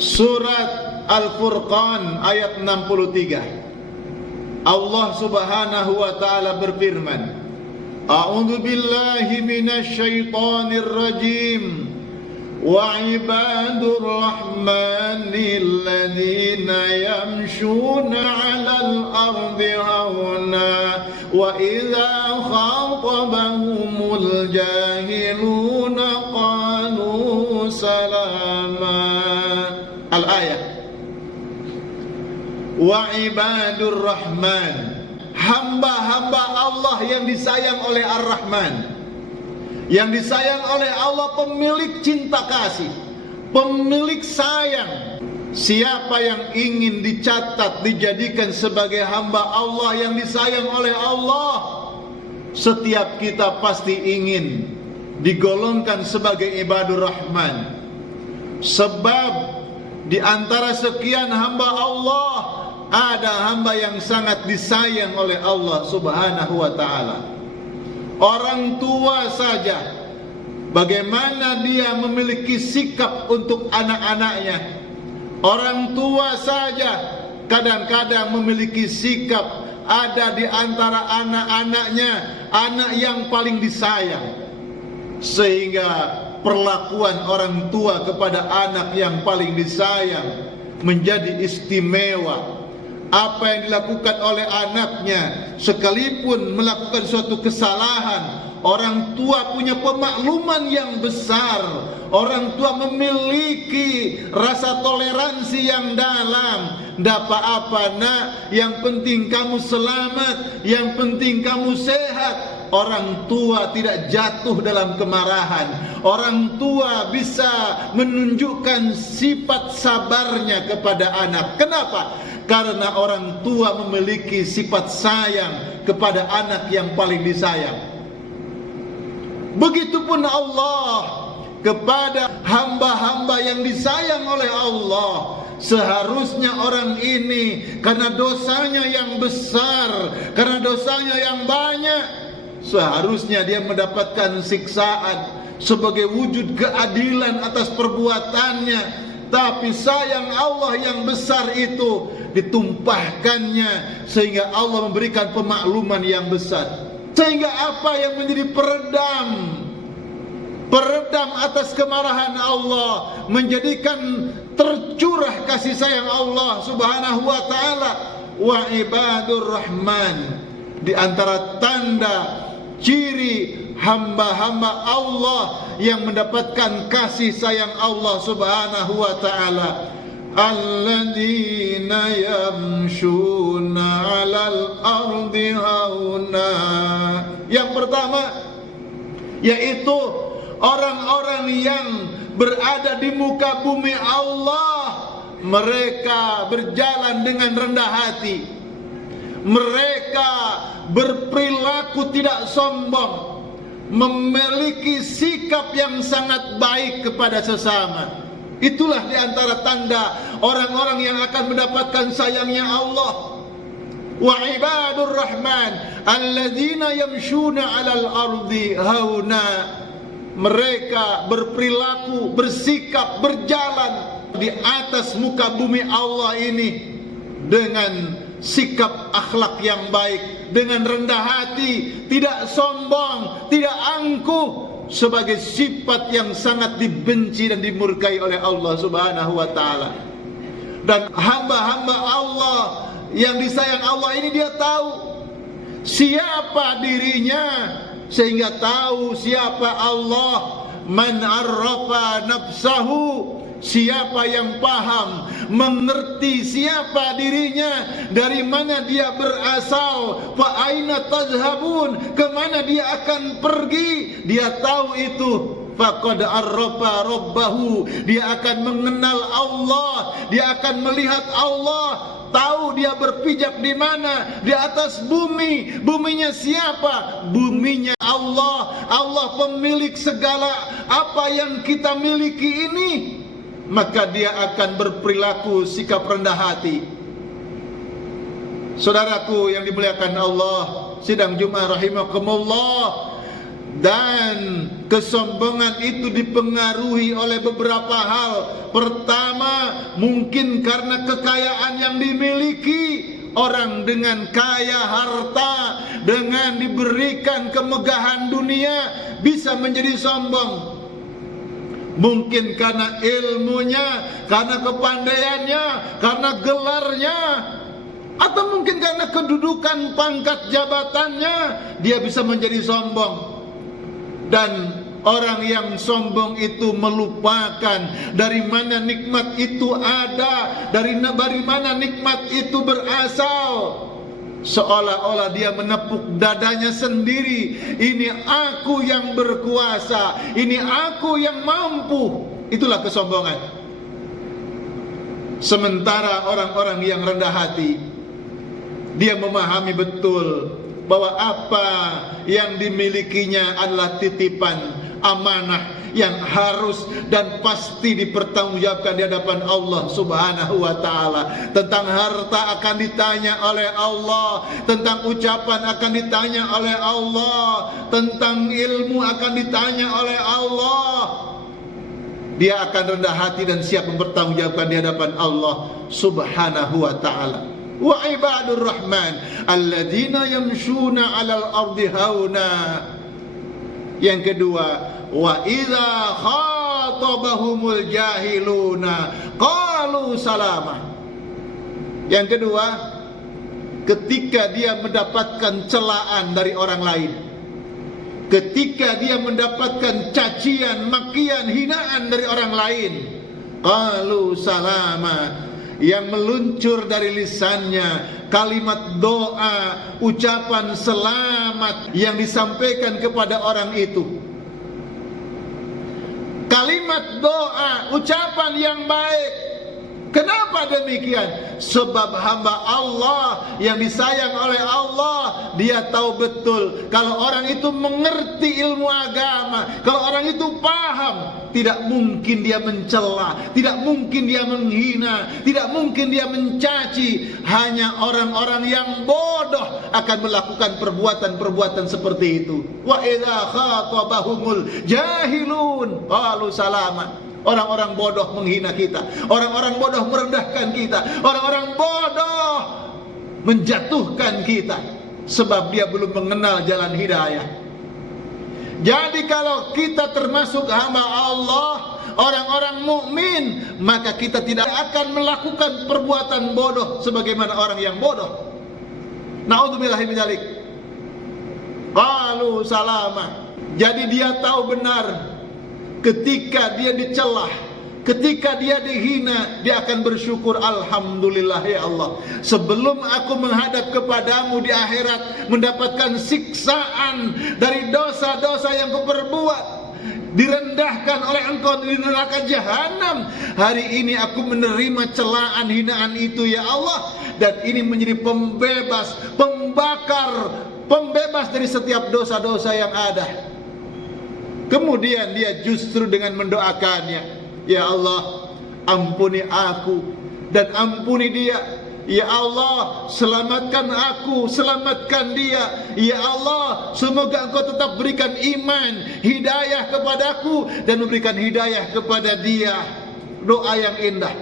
Surat Al-Furqan ayat 63. Allah Subhanahu wa taala berfirman, A'udzu billahi minasy syaithanir rajim. Wa ibadur rahmanil ladzina yamshuna 'alal ardi hauna wa idza khatabahumul jahiluna qalu salama. Al-ayah. Wa ibadur rahman, hamba-hamba Allah yang disayang oleh Ar-Rahman, yang disayang oleh Allah, pemilik cinta kasih, pemilik sayang. Siapa yang ingin dicatat, dijadikan sebagai hamba Allah yang disayang oleh Allah, setiap kita pasti ingin digolongkan sebagai ibadur rahman. Sebab di antara sekian hamba Allah, ada hamba yang sangat disayang oleh Allah Subhanahu wa ta'ala. Orang tua saja, bagaimana dia memiliki sikap untuk anak-anaknya. Orang tua saja kadang-kadang memiliki sikap, ada di antara anak-anaknya anak yang paling disayang, sehingga perlakuan orang tua kepada anak yang paling disayang menjadi istimewa. Apa yang dilakukan oleh anaknya, sekalipun melakukan suatu kesalahan, orang tua punya pemakluman yang besar. Orang tua memiliki rasa toleransi yang dalam. Ndak apa-apa nak, yang penting kamu selamat, yang penting kamu sehat. Orang tua tidak jatuh dalam kemarahan. Orang tua bisa menunjukkan sifat sabarnya kepada anak. Kenapa? Karena orang tua memiliki sifat sayang kepada anak yang paling disayang. Begitupun Allah kepada hamba-hamba yang disayang oleh Allah. Seharusnya orang ini, karena dosanya yang besar, karena dosanya yang banyak, seharusnya dia mendapatkan siksaan sebagai wujud keadilan atas perbuatannya. Tapi sayang Allah yang besar itu ditumpahkannya, sehingga Allah memberikan pemakluman yang besar. Sehingga apa yang menjadi peredam atas kemarahan Allah, menjadikan tercurah kasih sayang Allah Subhanahu wa ta'ala. Wa ibadur rahman, di antara tanda ciri hamba-hamba Allah yang mendapatkan kasih sayang Allah Subhanahu wa ta'ala, alladzina yamshuna 'alal ardi hauna. Yang pertama yaitu orang-orang yang berada di muka bumi Allah, mereka berjalan dengan rendah hati, mereka berperilaku tidak sombong, memiliki sikap yang sangat baik kepada sesama. Itulah di antara tanda orang-orang yang akan mendapatkan sayangnya Allah. Wa ibadur rahman alladzina yamshuna 'alal ardi hauna. Mereka berperilaku, bersikap, berjalan di atas muka bumi Allah ini dengan sikap akhlak yang baik, dengan rendah hati, tidak sombong, tidak angkuh, sebagai sifat yang sangat dibenci dan dimurkai oleh Allah Subhanahu wa ta'ala. Dan hamba-hamba Allah yang disayang Allah ini, dia tahu siapa dirinya, sehingga tahu siapa Allah. Man arrafa nafsahu, siapa yang paham, mengerti siapa dirinya, dari mana dia berasal, fa aina tazhabun, kemana dia akan pergi, dia tahu itu. Faqad arrafa rabbahu, dia akan mengenal Allah, dia akan melihat Allah, tahu dia berpijak di mana, di atas bumi. Buminya siapa? Buminya Allah. Allah pemilik segala apa yang kita miliki ini. Maka dia akan berperilaku sikap rendah hati. Saudaraku yang dimuliakan Allah, sidang Jumat rahimakumullah, Dan kesombongan itu dipengaruhi oleh beberapa hal. Pertama, mungkin karena kekayaan yang dimiliki. Orang dengan kaya harta, dengan diberikan kemegahan dunia, bisa menjadi sombong. Mungkin karena ilmunya, karena kepandaiannya, karena gelarnya, atau mungkin karena kedudukan pangkat jabatannya, dia bisa menjadi sombong. Dan orang yang sombong itu melupakan dari mana nikmat itu ada, dari mana nikmat itu berasal. Seolah-olah dia menepuk dadanya sendiri. Ini aku yang berkuasa, ini aku yang mampu. Itulah kesombongan. Sementara orang-orang yang rendah hati, dia memahami betul bahwa apa yang dimilikinya adalah titipan, amanah yang harus dan pasti dipertanggungjawabkan di hadapan Allah Subhanahu wa ta'ala. Tentang harta akan ditanya oleh Allah, tentang ucapan akan ditanya oleh Allah, tentang ilmu akan ditanya oleh Allah. Dia akan rendah hati dan siap mempertanggungjawabkan di hadapan Allah Subhanahu wa ta'ala. Wa ibadur rahman alladzina yamshuna 'alal ardi hauna. Yang kedua, wa idza khatabahumul jahiluna qalu salama. Yang kedua, ketika dia mendapatkan celaan dari orang lain, ketika dia mendapatkan cacian, makian, hinaan dari orang lain, qalu salama. Yang meluncur dari lisannya kalimat doa, ucapan selamat yang disampaikan kepada orang itu. Kalimat doa, ucapan yang baik. Kenapa demikian? Sebab hamba Allah yang disayang oleh Allah, dia tahu betul kalau orang itu mengerti ilmu agama, kalau orang itu paham, tidak mungkin dia mencela, tidak mungkin dia menghina, tidak mungkin dia mencaci. Hanya orang-orang yang bodoh akan melakukan perbuatan-perbuatan seperti itu. Wa idza khatabahumul jahilun qalu salama. Orang-orang bodoh menghina kita, orang-orang bodoh merendahkan kita, orang-orang bodoh menjatuhkan kita, sebab dia belum mengenal jalan hidayah. Jadi kalau kita termasuk hamba Allah, orang-orang mukmin, maka kita tidak akan melakukan perbuatan bodoh sebagaimana orang yang bodoh. Na'udzubillahi min dzalik. Qalu salama. Jadi dia tahu benar, ketika dia dicelah, ketika dia dihina, dia akan bersyukur, alhamdulillah ya Allah, sebelum aku menghadap kepadamu di akhirat mendapatkan siksaan dari dosa-dosa yang kuperbuat, direndahkan oleh engkau di neraka jahanam, hari ini aku menerima celaan, hinaan itu ya Allah, dan ini menjadi pembebas, pembakar, pembebas dari setiap dosa-dosa yang ada. Kemudian dia justru dengan mendoakannya, ya Allah, ampuni aku dan ampuni dia. Ya Allah, selamatkan aku, selamatkan dia. Ya Allah, semoga engkau tetap berikan iman, hidayah kepadaku, dan memberikan hidayah kepada dia. Doa yang indah.